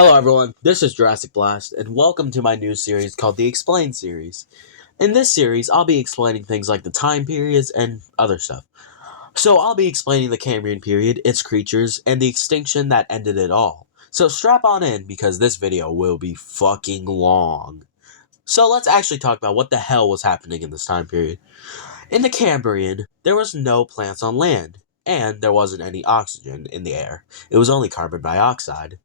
Hello everyone, this is Jurassic Blast, and welcome to my new series called the Explain series. In this series, I'll be explaining things like the time periods and other stuff. So I'll be explaining the Cambrian Period, its creatures, and the extinction that ended it all. So strap on in, because this video will be fucking long. So let's actually talk about what the hell was happening in this time period. In the Cambrian, there was no plants on land, and there wasn't any oxygen in the air. It was only carbon dioxide.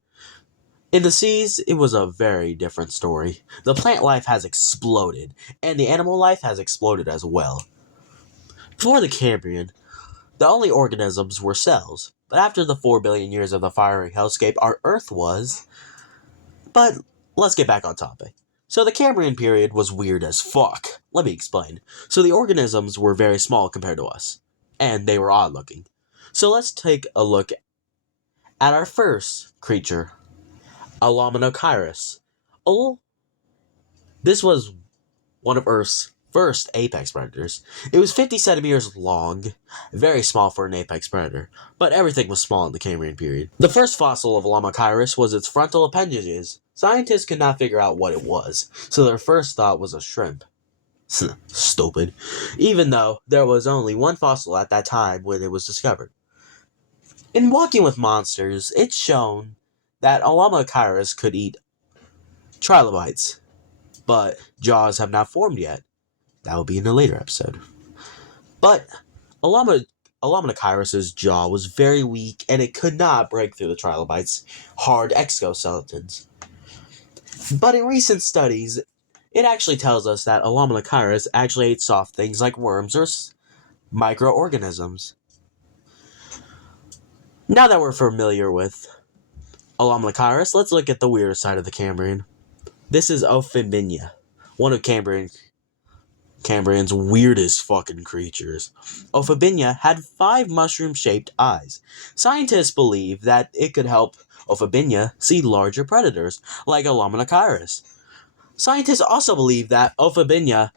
In the seas, it was a very different story. The plant life has exploded, and the animal life has exploded as well. Before the Cambrian, the only organisms were cells, but after the 4 billion years of the fiery hellscape, our Earth was. But let's get back on topic. So the Cambrian period was weird as fuck. Let me explain. So the organisms were very small compared to us, and they were odd looking. So let's take a look at our first creature, Alaminochirus. This was one of Earth's first apex predators. It was 50 centimeters long, very small for an apex predator, but everything was small in the Cambrian period. The first fossil of Alaminochirus was its frontal appendages. Scientists could not figure out what it was, so their first thought was a shrimp. Stupid. Even though there was only one fossil at that time when it was discovered. In Walking with Monsters, it's shown that Alaminochirus could eat trilobites, but jaws have not formed yet. That will be in a later episode. But Alaminochirus' jaw was very weak, and it could not break through the trilobites' hard exoskeletons. But in recent studies, it actually tells us that Alaminochirus actually ate soft things like worms or microorganisms. Now that we're familiar with Alaminochirus, let's look at the weirder side of the Cambrian. This is Ophibinia, one of Cambrian's weirdest fucking creatures. Ophibinia had 5 mushroom-shaped eyes. Scientists believe that it could help Ophibinia see larger predators, like Alaminochirus. Scientists also believe that Ophibinia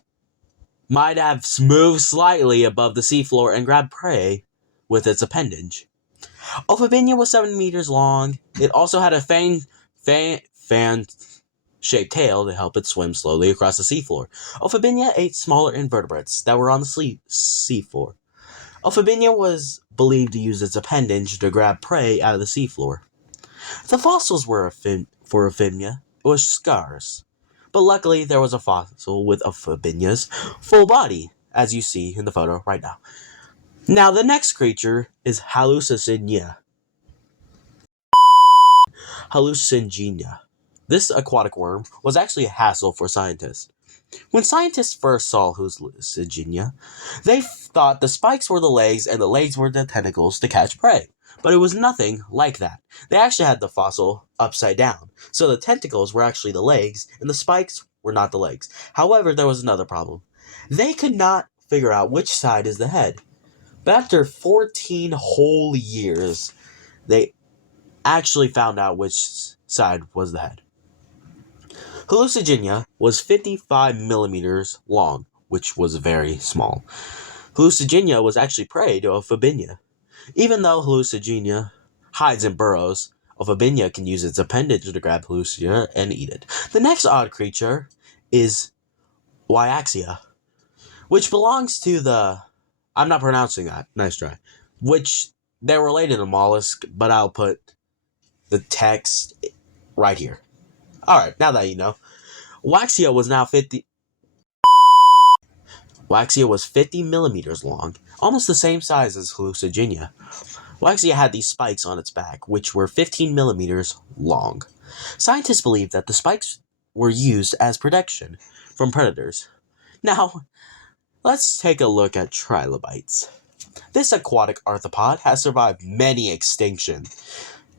might have moved slightly above the seafloor and grabbed prey with its appendage. Ophibinia was 7 meters long. It also had a fan-shaped tail to help it swim slowly across the seafloor. Ophibinia ate smaller invertebrates that were on the seafloor. Ophibinia was believed to use its appendage to grab prey out of the seafloor. The fossils for Ophibinia was scarce, but luckily there was a fossil with Ophibinia's full body, as you see in the photo right now. Now the next creature is Hallucigenia. This aquatic worm was actually a hassle for scientists. When scientists first saw Hallucigenia, they thought the spikes were the legs and the legs were the tentacles to catch prey. But it was nothing like that. They actually had the fossil upside down. So the tentacles were actually the legs and the spikes were not the legs. However, there was another problem. They could not figure out which side is the head. But after 14 whole years, they actually found out which side was the head. Hallucigenia was 55 millimeters long, which was very small. Hallucigenia was actually prey to Ophibinia. Even though Hallucigenia hides in burrows, Ophibinia can use its appendage to grab Hallucigenia and eat it. The next odd creature is Wyaxia, which belongs to the... I'm not pronouncing that. Nice try. Which they're related to mollusk, but I'll put the text right here. Alright, now that you know. Wyaxia was 50 millimeters long, almost the same size as Hallucigenia. Wyaxia had these spikes on its back, which were 15 millimeters long. Scientists believe that the spikes were used as protection from predators. Now, let's take a look at trilobites. This aquatic arthropod has survived many extinctions.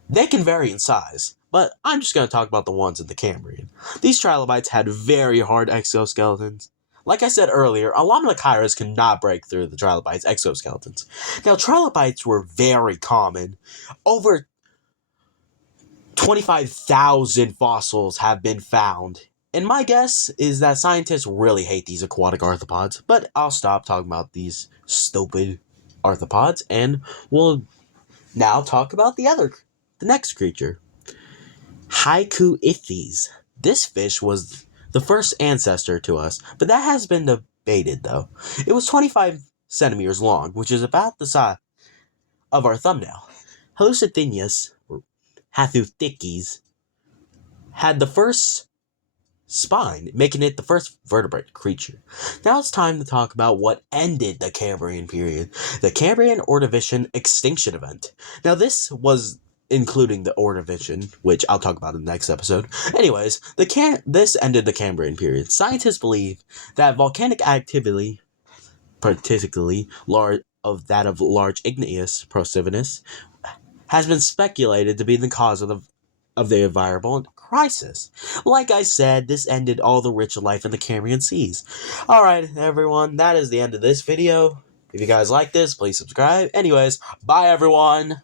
They can vary in size, but I'm just going to talk about the ones in the Cambrian. These trilobites had very hard exoskeletons. Like I said earlier, Alaminochirus could not break through the trilobites' exoskeletons. Now, trilobites were very common. Over 25,000 fossils have been found. And my guess is that scientists really hate these aquatic arthropods, but I'll stop talking about these stupid arthropods, and we'll now talk about the next creature. Haiku-ithes. This fish was the first ancestor to us, but that has been debated though. It was 25 centimeters long, which is about the size of our thumbnail. Hallucitinius, or Hathuthikes, had the first spine, making it the first vertebrate creature. Now it's time to talk about what ended the Cambrian period, the Cambrian Ordovician extinction event. Now this was including the Ordovician, which I'll talk about in the next episode. Anyways, this ended the Cambrian period. Scientists believe that volcanic activity, particularly large igneous precipitous, has been speculated to be the cause of the environmental crisis. Like I said, this ended all the rich life in the Cambrian seas. Alright, everyone, that is the end of this video. If you guys like this, please subscribe. Anyways, bye everyone!